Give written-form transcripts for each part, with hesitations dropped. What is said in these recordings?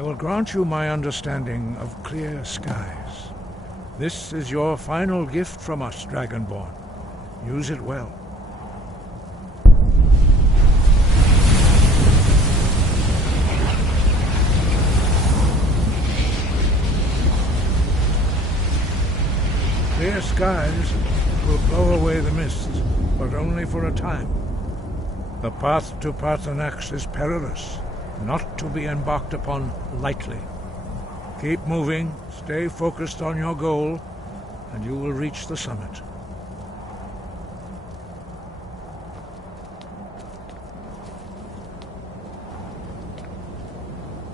I will grant you my understanding of clear skies. This is your final gift from us, Dragonborn. Use it well. Clear skies will blow away the mists, but only for a time. The path to Paarthurnax is perilous, not to be embarked upon lightly. Keep moving, stay focused on your goal, and you will reach the summit.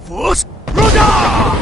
Force Roda!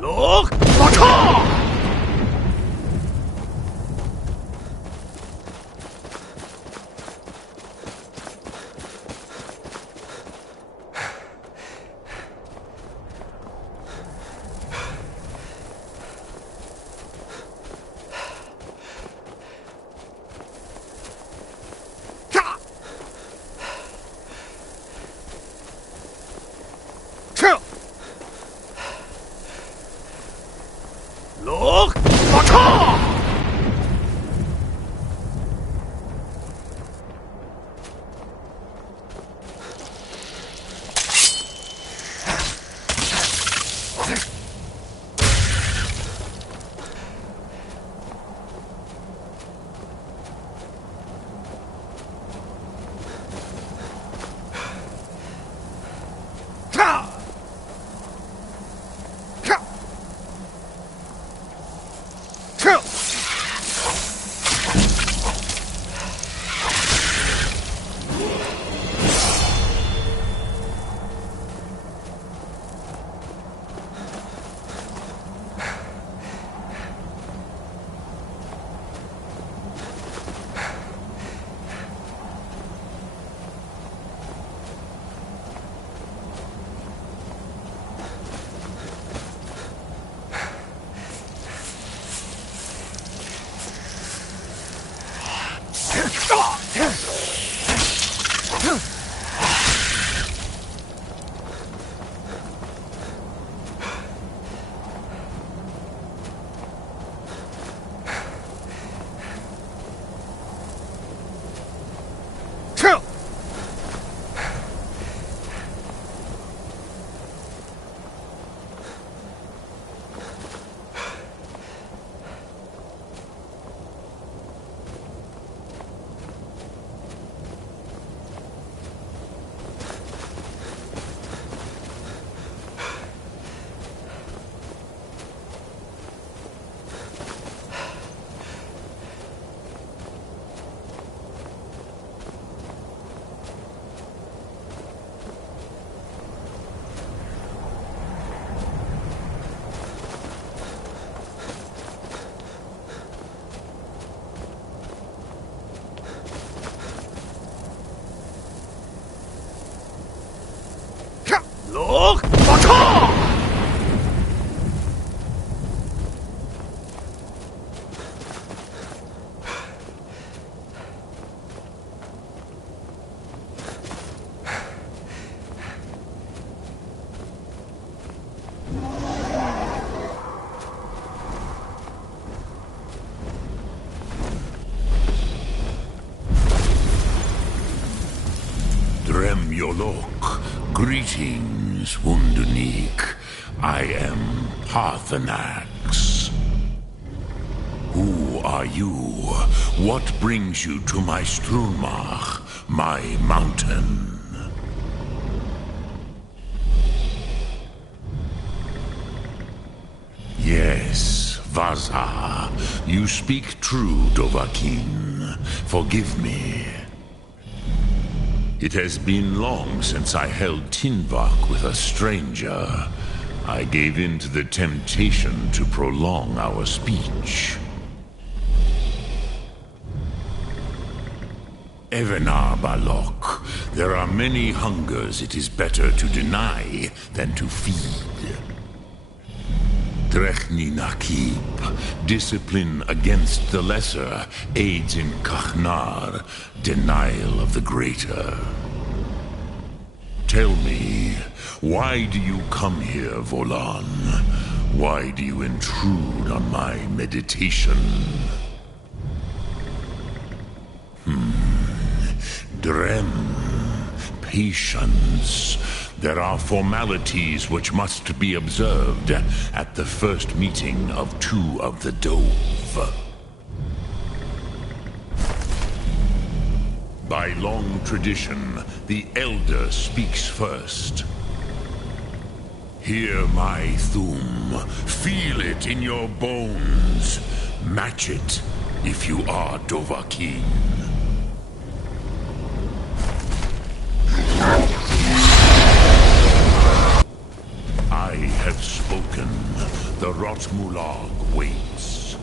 Look! Watcha! Look! Watcha! Look! Watcha! Dremyolok, greetings, Wunderneek. I am Paarthurnax. Who are are you? What brings you to my Strunmach, my mountain? Yes, Vaza. You speak true, Dovahkiin. Forgive me. It has been long since I held Tinvak with a stranger. I gave in to the temptation to prolong our speech. Evenar Balok, there are many hungers it is better to deny than to feed. Drechni Nakib, discipline against the lesser, aids in Kachnar, denial of the greater. Tell me, why do you come here, Volan? Why do you intrude on my meditation? Drem, patience. There are formalities which must be observed at the first meeting of two of the Dove. By long tradition, the Elder speaks first. Hear my Thum. Feel it in your bones. Match it if you are Dovahkiin. I have spoken. The Rotmulag waits.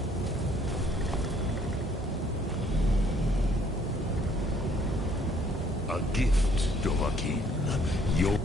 A gift, Dovahkiin. Your...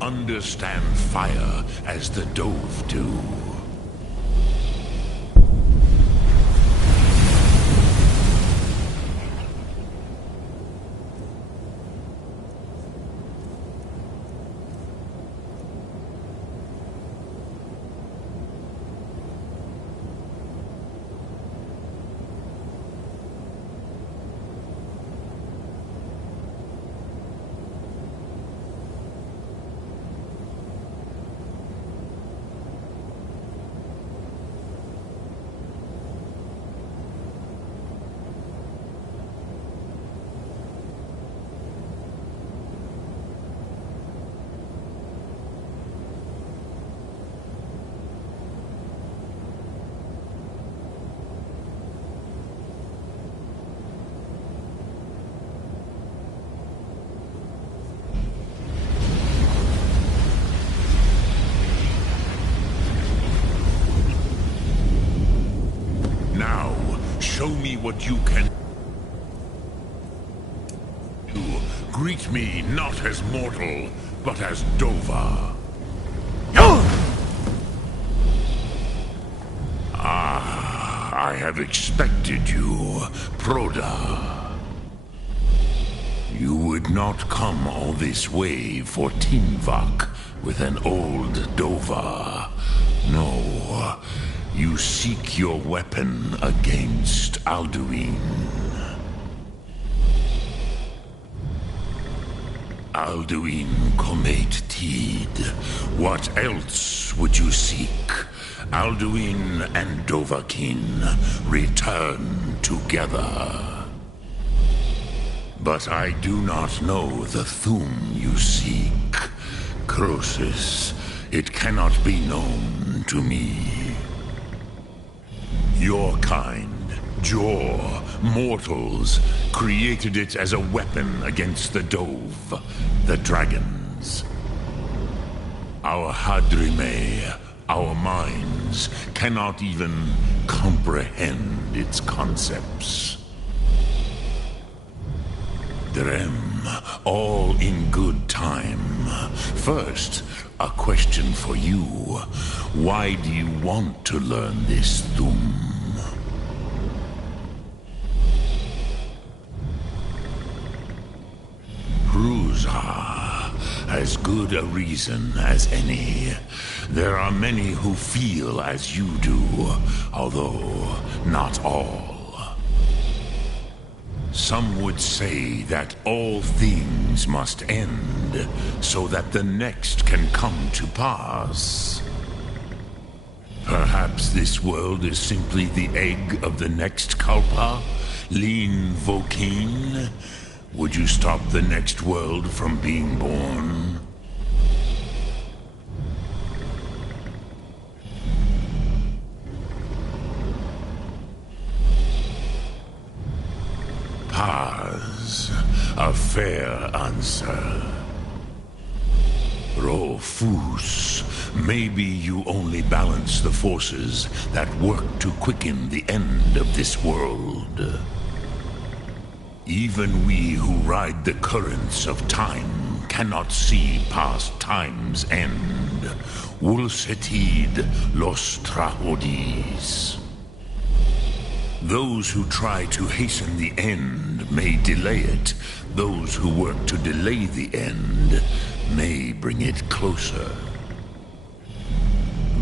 Understand fire as the Dove do. Show me what you can do. Greet me not as mortal, but as Dova. Ah, I have expected you, Proda. You would not come all this way for Tinvak with an old Dova. No, you seek your weapon against Alduin. Alduin Comate Teed. What else would you seek? Alduin and Dovahkiin return together. But I do not know the Thum you seek. Croesus, it cannot be known to me. Your kind, Jor, mortals, created it as a weapon against the Dove, the dragons. Our Hadrime, our minds, cannot even comprehend its concepts. Drem, all in good time. First, a question for you. Why do you want to learn this Thum? Ruza, as good a reason as any. There are many who feel as you do, although not all. Some would say that all things must end, so that the next can come to pass. Perhaps this world is simply the egg of the next Kalpa, Lean Vokeen. Would you stop the next world from being born? Paz, a fair answer. Rofus, maybe you only balance the forces that work to quicken the end of this world. Even we who ride the currents of time cannot see past time's end. Wulsetid los Trahodis. Those who try to hasten the end may delay it. Those who work to delay the end may bring it closer.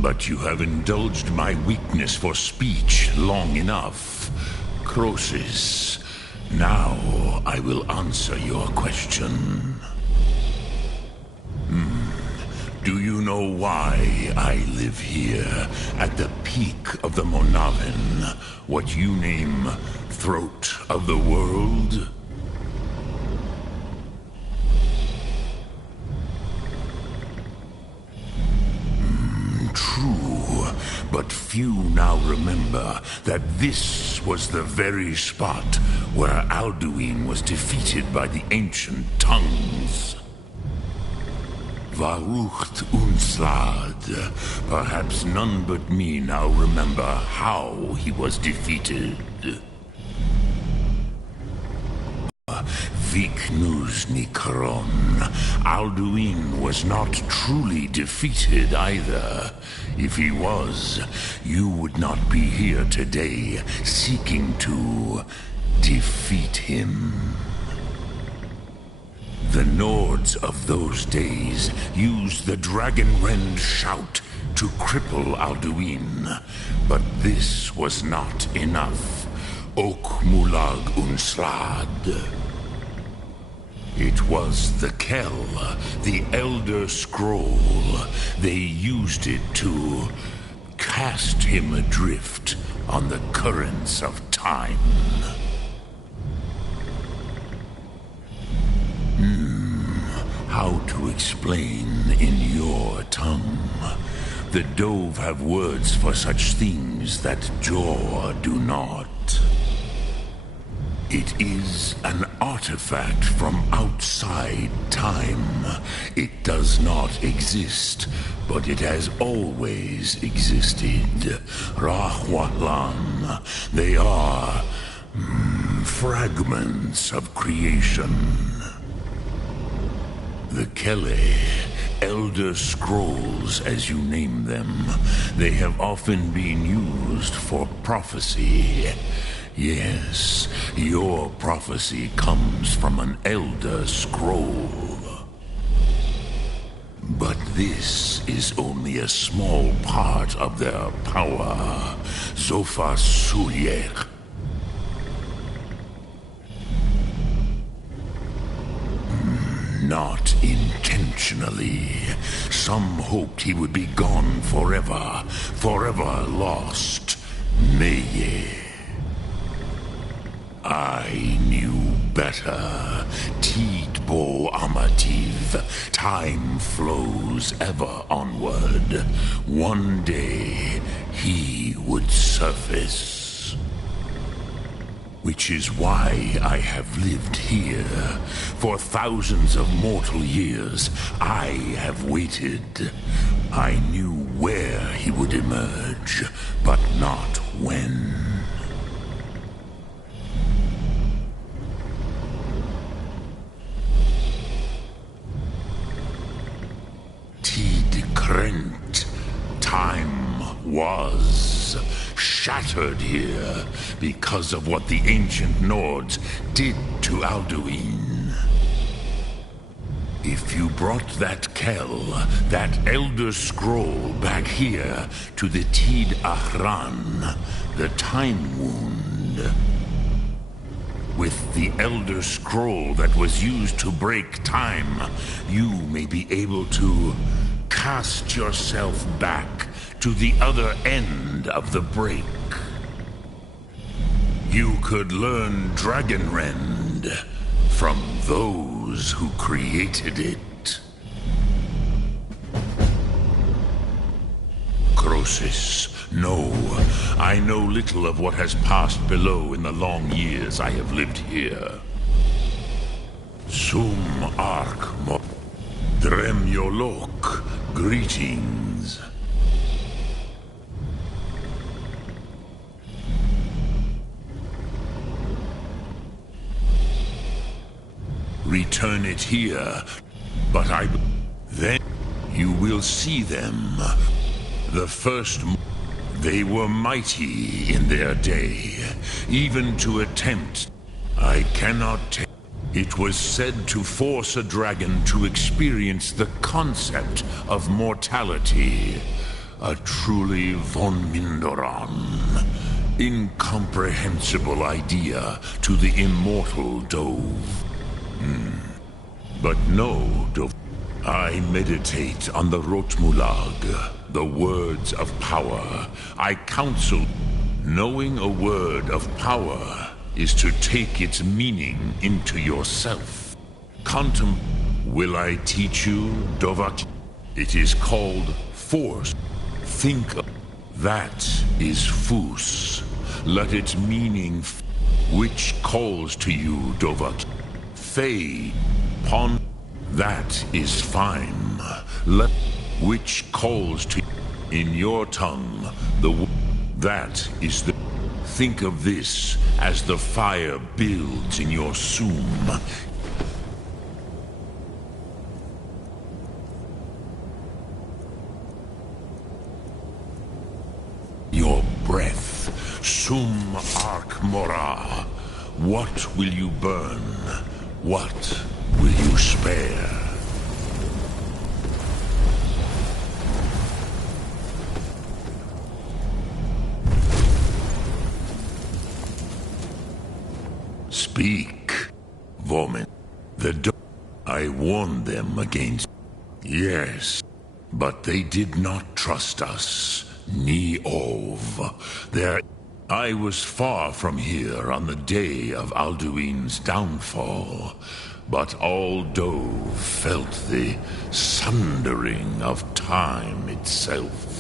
But you have indulged my weakness for speech long enough. Croesus, now I will answer your question. Do you know why I live here, at the peak of the Monavin, what you name Throat of the World? True, but few now remember that this was the very spot where Alduin was defeated by the ancient tongues. Varucht Unslad. Perhaps none but me now remember how he was defeated. Viknus Nikron. Alduin was not truly defeated either. If he was, you would not be here today seeking to defeat him. The Nords of those days used the Dragonrend shout to cripple Alduin, but this was not enough. Ok Mulag Unslad. It was the Kell, the Elder Scroll. They used it to cast him adrift on the currents of time. How to explain in your tongue? The Dove have words for such things that Jor do not. It is an artifact from outside time. It does not exist, but it has always existed. Rahwalan. They are fragments of creation. The Kele, Elder Scrolls as you name them, they have often been used for prophecy. Yes, your prophecy comes from an Elder Scroll. But This is only a small part of their power. Zofa Sulier. Not intentionally. Some hoped he would be gone forever, forever lost. Meye. I knew better. Tidbo Amativ. Time flows ever onward. One day, he would surface. Which is why I have lived here. For thousands of mortal years, I have waited. I knew where he would emerge, but not when. Tidkrent. Time was shattered here because of what the ancient Nords did to Alduin. If you brought that Kell, that Elder Scroll back here to the Tid Ahran, the Time Wound, with the Elder Scroll that was used to break time, you may be able to cast yourself back to the other end of the break. You could learn Dragonrend from those who created it. Crosis, no, I know little of what has passed below in the long years I have lived here. Sum Ark Mo Dremyolok, greetings. Return it here, but then you will see them. The first, they were mighty in their day, even to attempt. I cannot tell. It was said to force a dragon to experience the concept of mortality. A truly von Mindoran, incomprehensible idea to the immortal Dove. But no, Dove. I meditate on the Rotmulag, the words of power. I counsel, knowing a word of power is to take its meaning into yourself. Will I teach you, Dovak? It is called force. Think of that is Fus. Let its meaning which calls to you, Dovak. Fey, pon, that is fine. Let which calls to in your tongue, that is the. Think of this as the fire builds in your sum. Your breath, Sum Ark Mora. What will you burn? What will you spare? Speak, Vomin. I warned them against. Yes, but they did not trust us. Ni-Ov. I was far from here on the day of Alduin's downfall, but all Dove felt the sundering of time itself.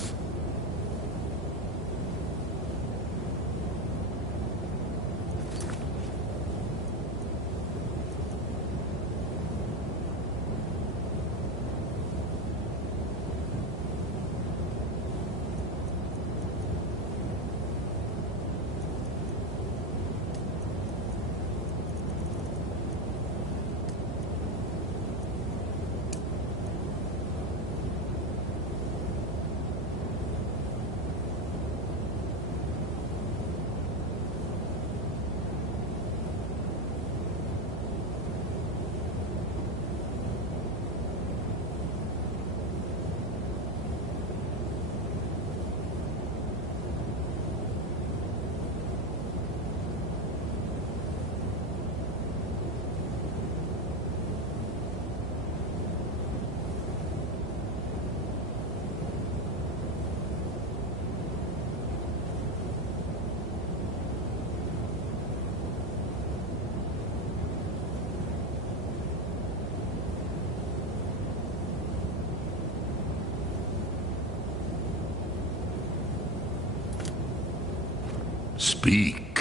Speak.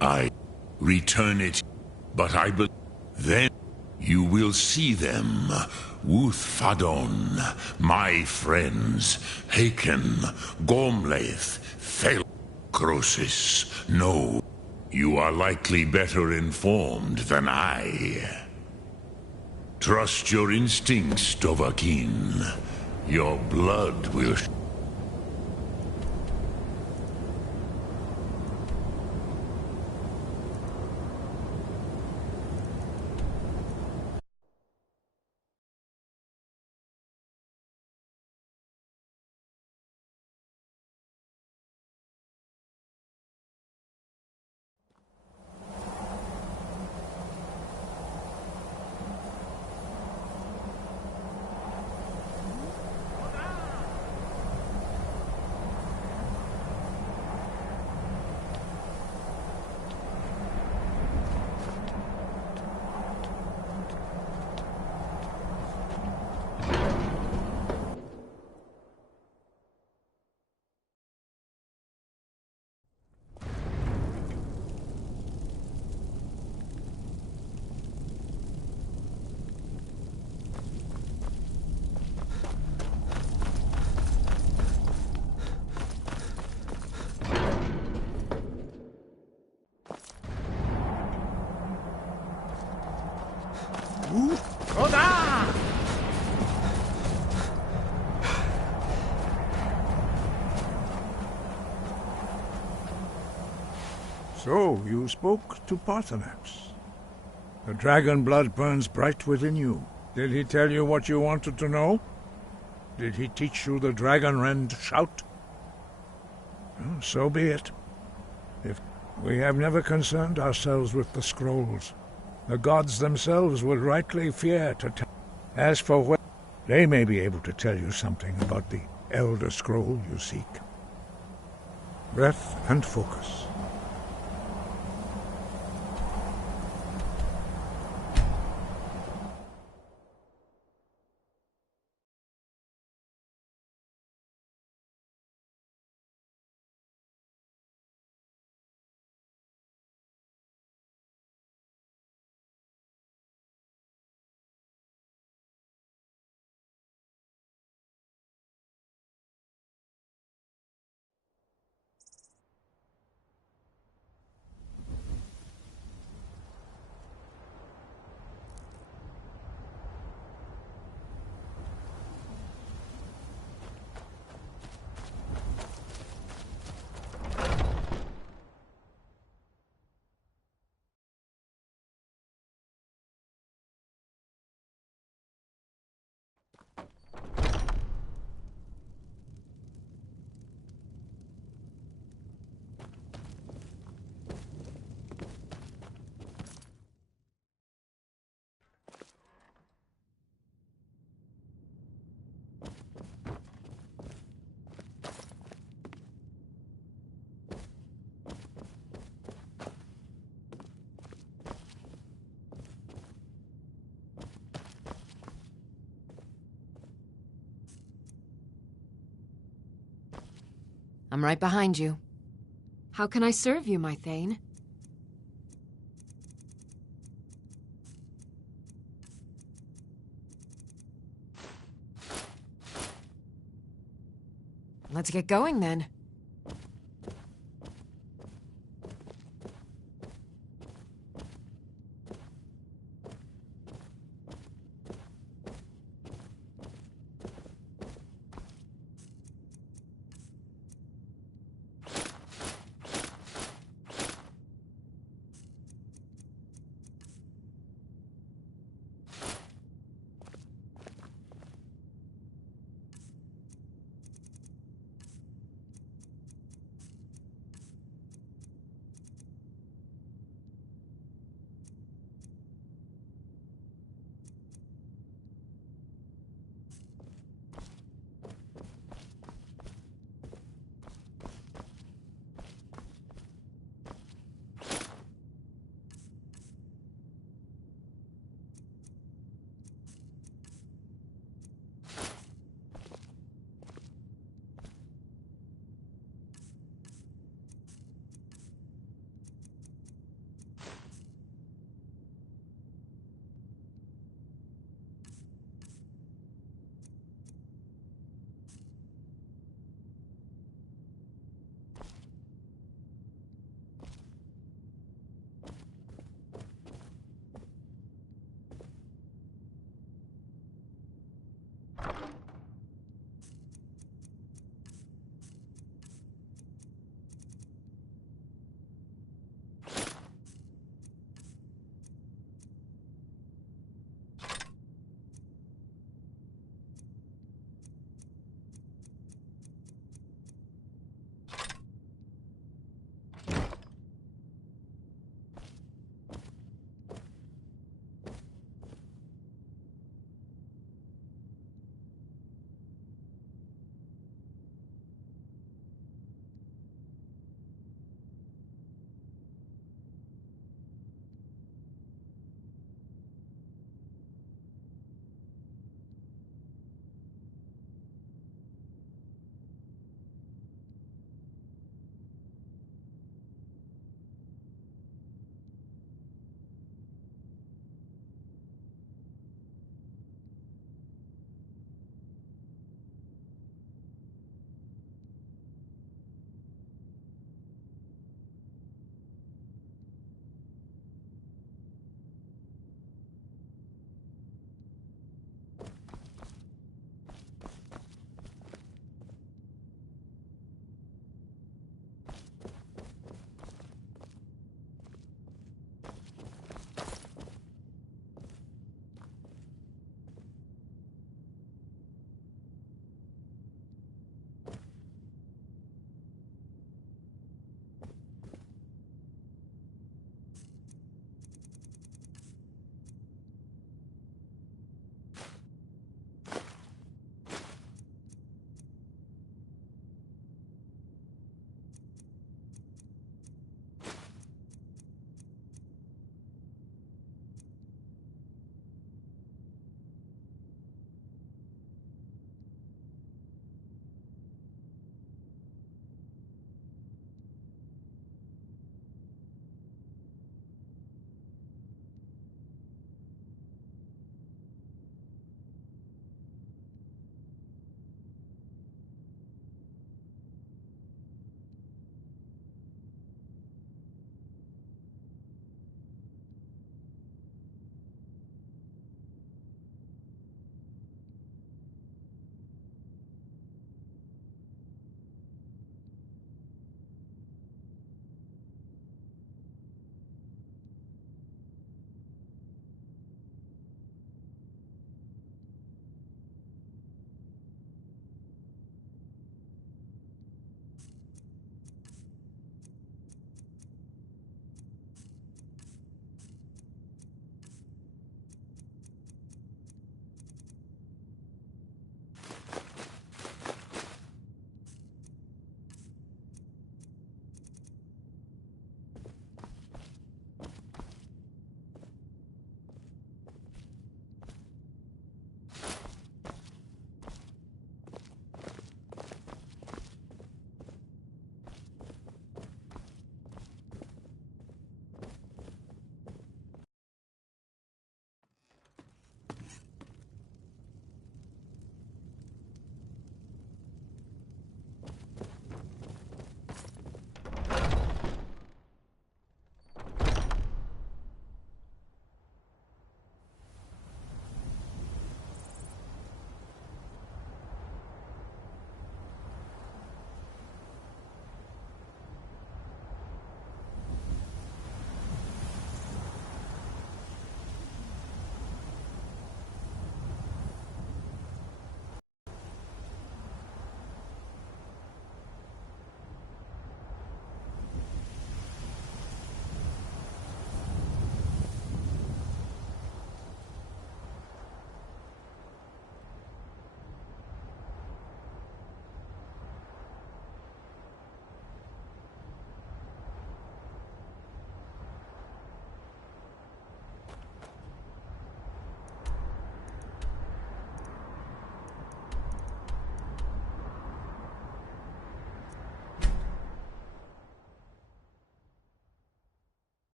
I return it, but I believe then you will see them. Wuth Fadon, my friends, Haken, Gormlaith, Fel Crosis. No, you are likely better informed than I. Trust your instincts, Dovahkiin. Your blood will... So, you spoke to Paarthurnax. The dragon blood burns bright within you. Did he tell you what you wanted to know? Did he teach you the dragon rend shout? Well, so be it. If we have never concerned ourselves with the scrolls, the gods themselves would rightly fear to tell. As for what, they may be able to tell you something about the Elder Scroll you seek. Breath and focus. I'm right behind you. How can I serve you, my Thane? Let's get going, then.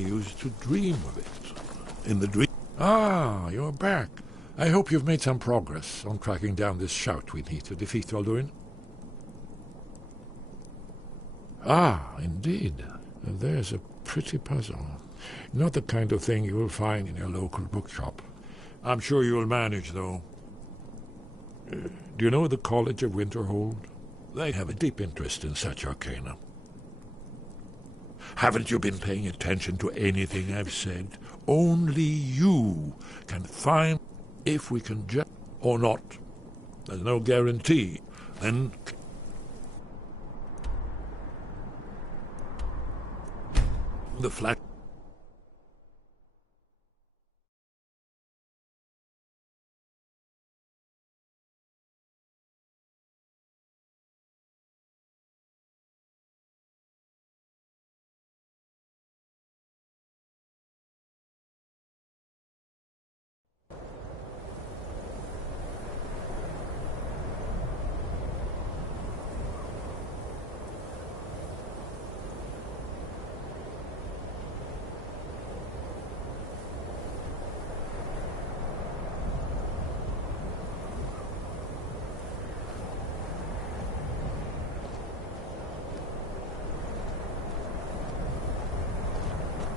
used to dream of it. In the dream... Ah, you're back. I hope you've made some progress on tracking down this shout we need to defeat Alduin. Ah, indeed. There's a pretty puzzle. Not the kind of thing you will find in your local bookshop. I'm sure you'll manage, though. Do you know the College of Winterhold? They have a deep interest in such arcana. Haven't you been paying attention to anything I've said? Only you can find if we can just... or not. There's no guarantee. Then... the flat...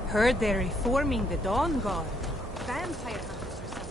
Heard they're reforming the Dawn Guard. Vampire hunters or something.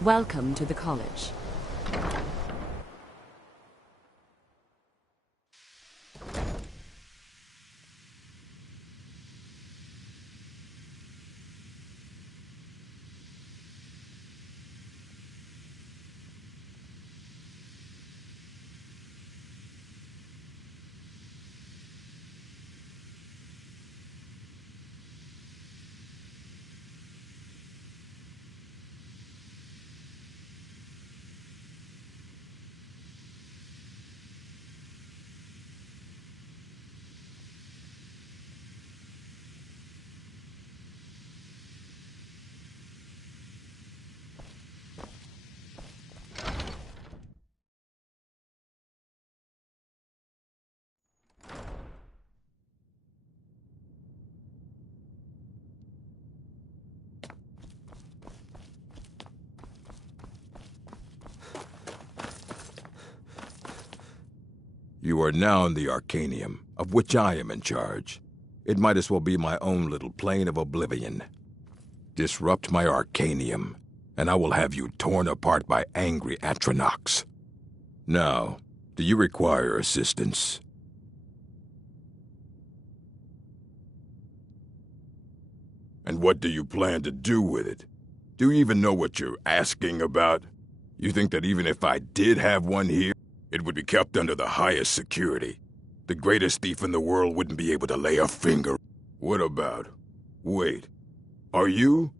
Welcome to the college. You are now in the Arcanium, of which I am in charge. It might as well be my own little plane of oblivion. Disrupt my Arcanium, and I will have you torn apart by angry Atronachs. Now, do you require assistance? And what do you plan to do with it? Do you even know what you're asking about? You think that even if I did have one here, it would be kept under the highest security? The greatest thief in the world wouldn't be able to lay a finger. What about? Wait. Are you?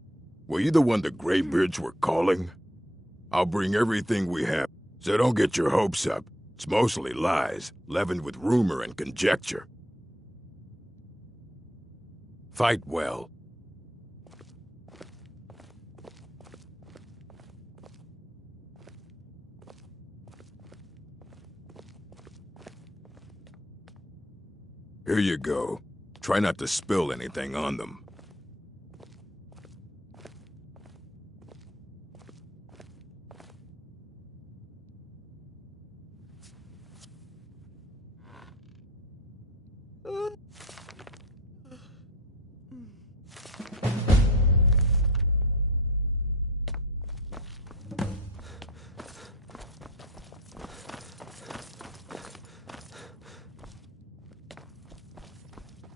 Were you the one the Greybeards were calling? I'll bring everything we have, so don't get your hopes up. It's mostly lies, leavened with rumor and conjecture. Fight well. Here you go. Try not to spill anything on them.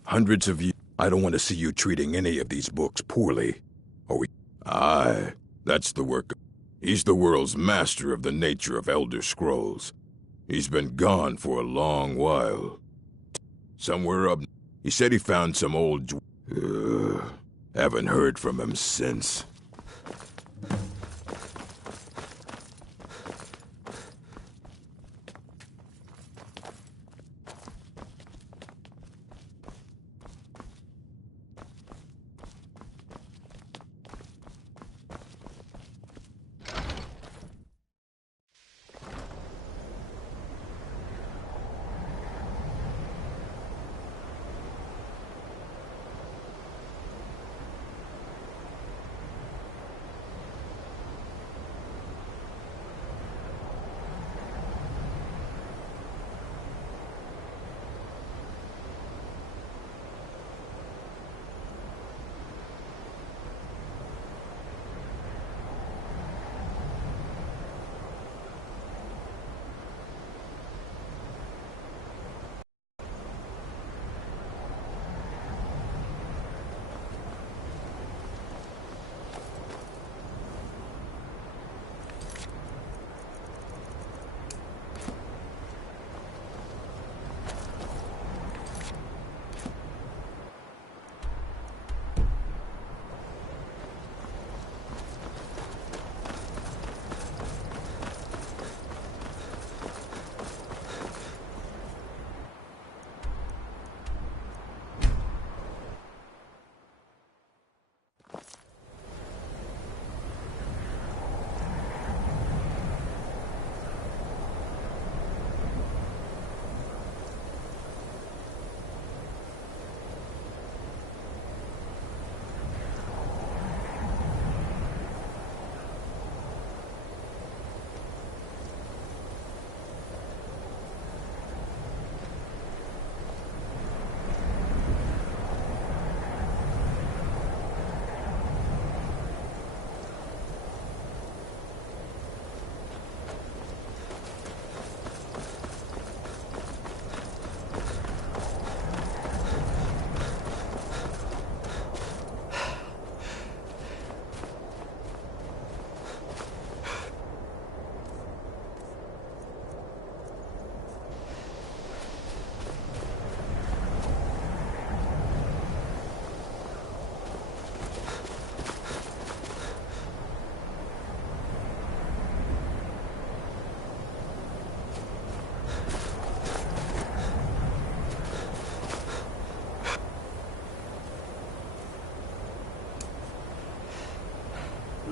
Hundreds of you. I don't want to see you treating any of these books poorly. Aye, that's the work. He's the world's master of the nature of Elder Scrolls. He's been gone for a long while. Somewhere up... He said he found some old... haven't heard from him since.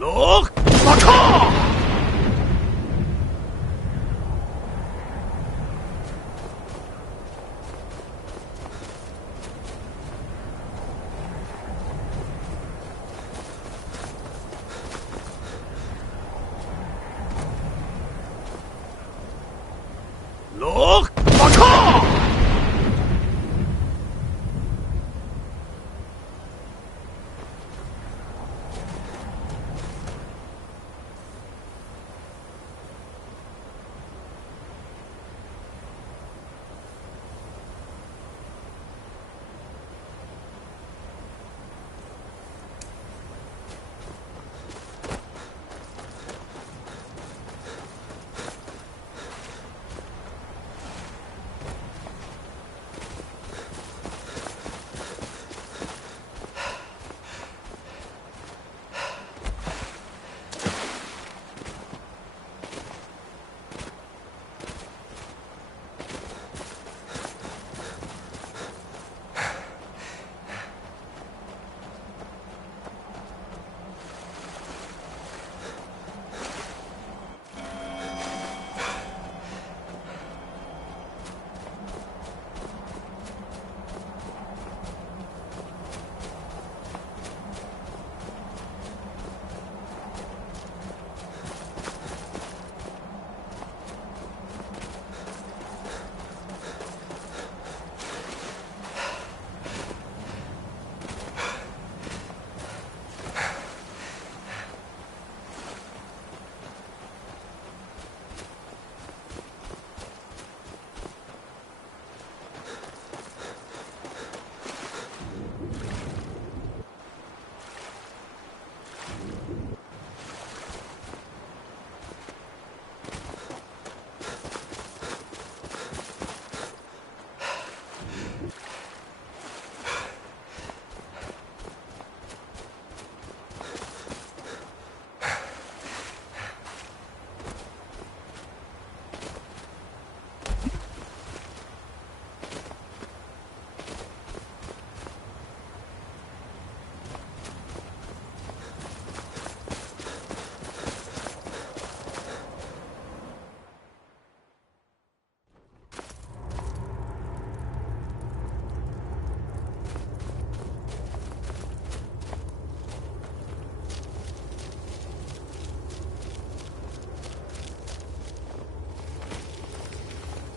Look! Bata! Look! Bata!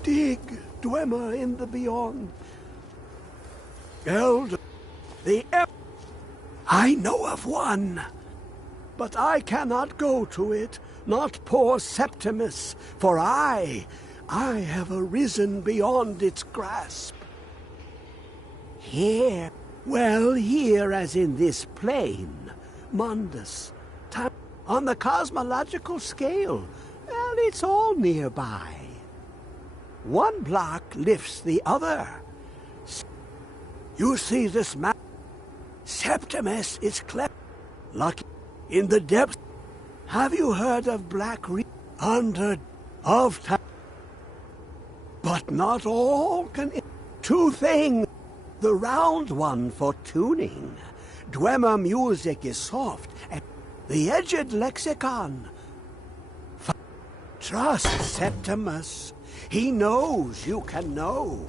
dig, Dwemer in the beyond. Elder, I know of one, but I cannot go to it, not poor Septimus, for I have arisen beyond its grasp. Here, well, here as in this plane, Mundus, on the cosmological scale, well, it's all nearby. One block lifts the other. You see this map? Septimus is clever. Lucky in the depths. Have you heard of Black Reef? Under of time. But not all can. Two things. The round one for tuning. Dwemer music is soft, and the edged lexicon. Trust Septimus. He knows you can know.